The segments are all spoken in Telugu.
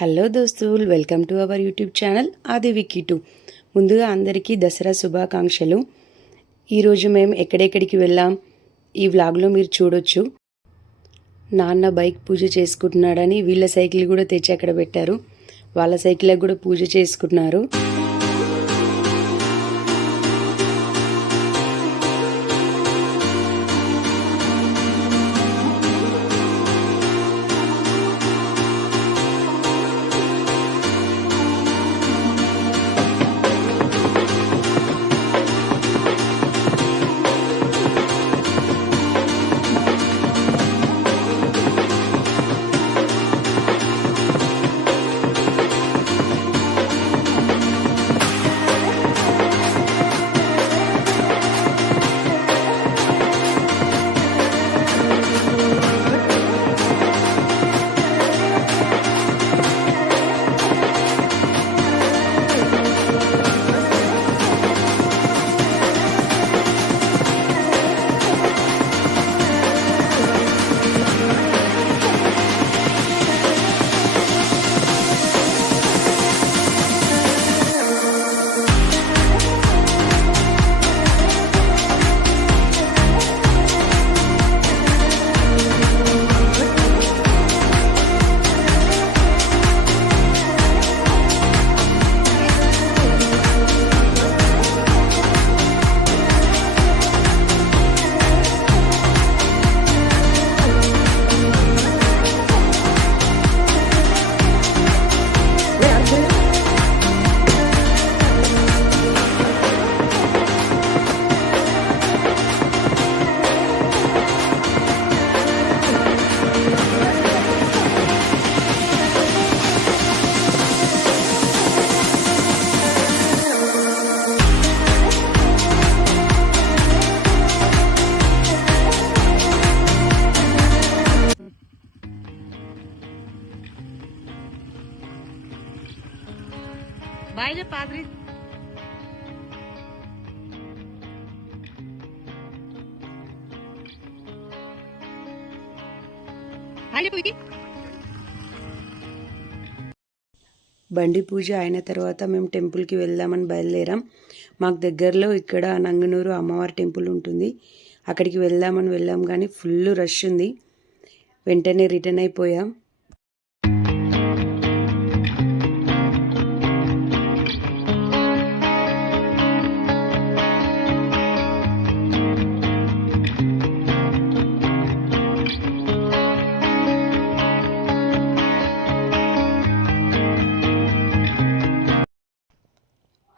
హలో దోస్తులు, welcome to our YouTube channel ఆదివికి2. ముందుగా అందరికీ దసరా శుభాకాంక్షలు. ఈరోజు మేము ఎక్కడెక్కడికి వెళ్ళాం ఈ వ్లాగ్లో మీరు చూడొచ్చు. నాన్న బైక్ పూజ చేసుకుంటున్నాడని వీళ్ళ సైకిల్ కూడా తెచ్చి అక్కడ పెట్టారు. వాళ్ళ సైకిల్కి కూడా పూజ చేసుకుంటున్నారు. Baile, padre. బండి పూజ అయిన తర్వాత మేము టెంపుల్కి వెళ్దామని బయలుదేరాం. మాకు దగ్గరలో ఇక్కడ నంగనూరు అమ్మవారి టెంపుల్ ఉంటుంది. అక్కడికి వెళ్ళాం కానీ ఫుల్ రష్ ఉంది. వెంటనే రిటర్న్ అయిపోయాం.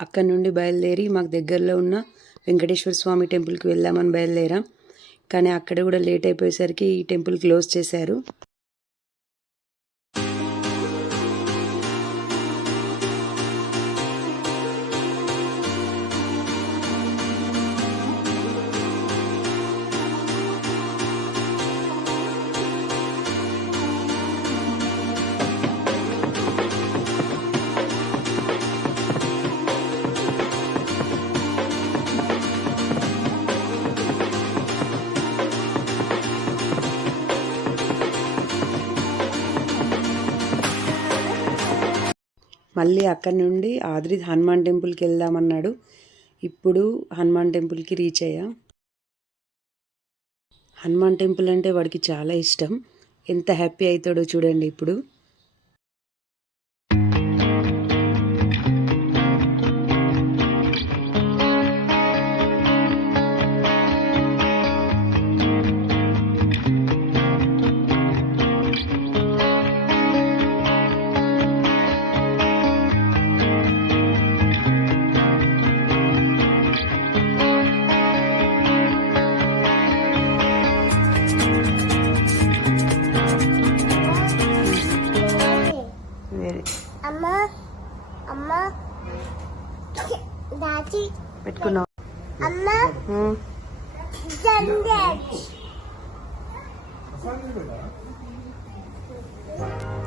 అక్కడ నుండి బయలుదేరి మాకు దగ్గరలో ఉన్న వెంకటేశ్వర స్వామి టెంపుల్కి వెళ్దామని బయలుదేరాం. కానీ అక్కడ కూడా లేట్ అయిపోయేసరికి ఈ టెంపుల్ క్లోజ్ చేశారు. మళ్ళీ అక్కడ నుండి ఆద్రి హనుమాన్ టెంపుల్కి వెళ్దామన్నాడు. ఇప్పుడు హనుమాన్ టెంపుల్కి రీచ్ అయ్యాం. హనుమాన్ టెంపుల్ అంటే వాడికి చాలా ఇష్టం. ఎంత హ్యాపీ అవుతాడో చూడండి ఇప్పుడు. పెట్టుకున్నావు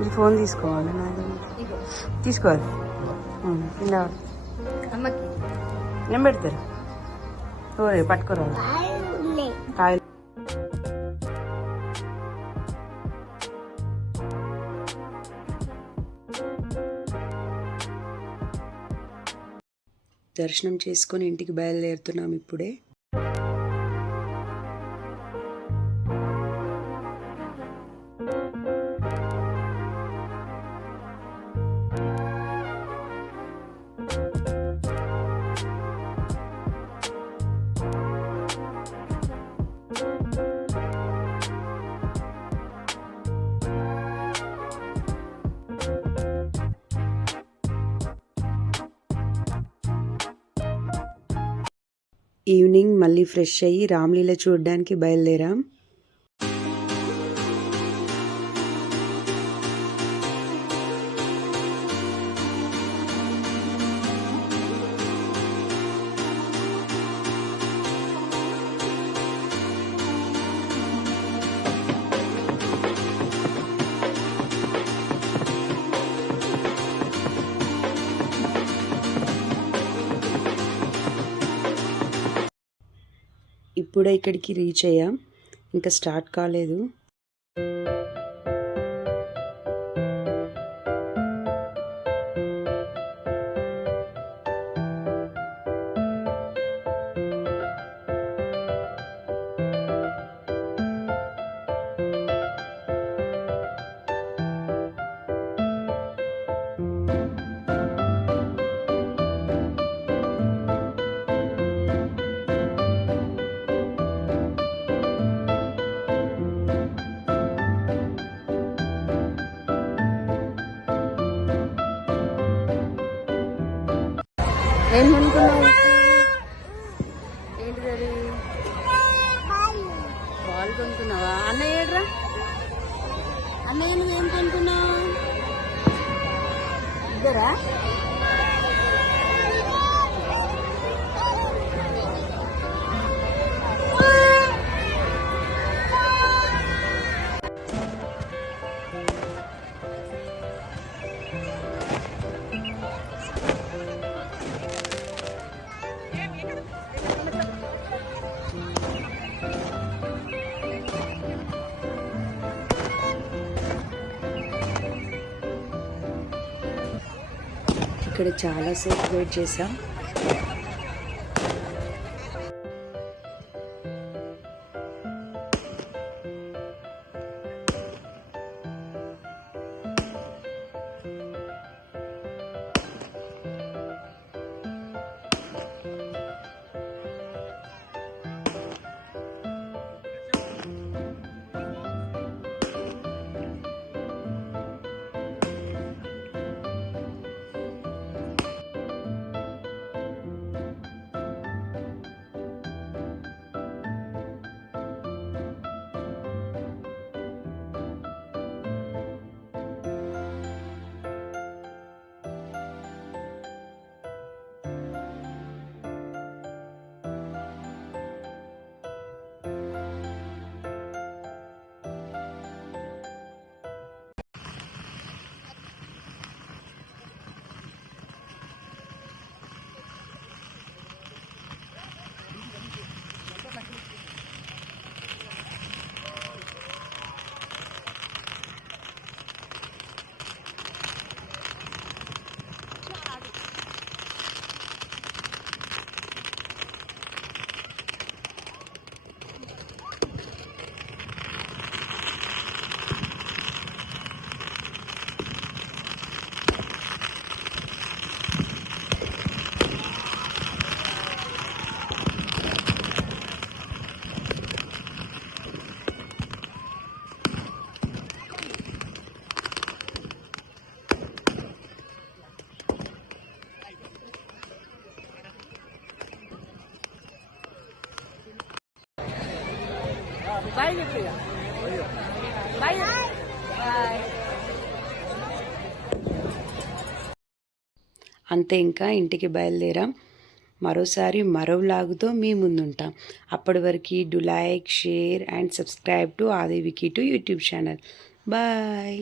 ఈ ఫోన్ తీసుకోవాలి, తీసుకోవాలి. ఏం పెడతారు పట్టుకోరా కాయలు. దర్శనం చేసుకొని ఇంటికి బయలుదేరుతున్నాం ఇప్పుడే. ఈవినింగ్ మళ్ళీ ఫ్రెష్ అయ్యి రామ్లీల చూడడానికి బయలుదేరాం. ఇప్పుడే ఇక్కడికి రీచ్ అయ్యాం, ఇంకా స్టార్ట్ కాలేదు. ఏం కొనుక్కున్నావు? ఏంటిది అది? బాల్ కొనుక్కున్నావా? అన్నయ్య ఏడ్రా? అన్నయ్య నువ్వేం కొనుక్కున్నావు? ఇద్దరా? ఇక్కడ చాలాసేపు వెయిట్ చేసాం. బాయ్ చెప్పిగా. బాయ్. బాయ్. అంతే, ఇంకా ఇంటికి బయలుదేరాం. మరోసారి మరో వ్లాగుతో మీ ముందుంటాం. అప్పటి వరకు do like, share and subscribe to Adi Wiki two YouTube channel. Bye.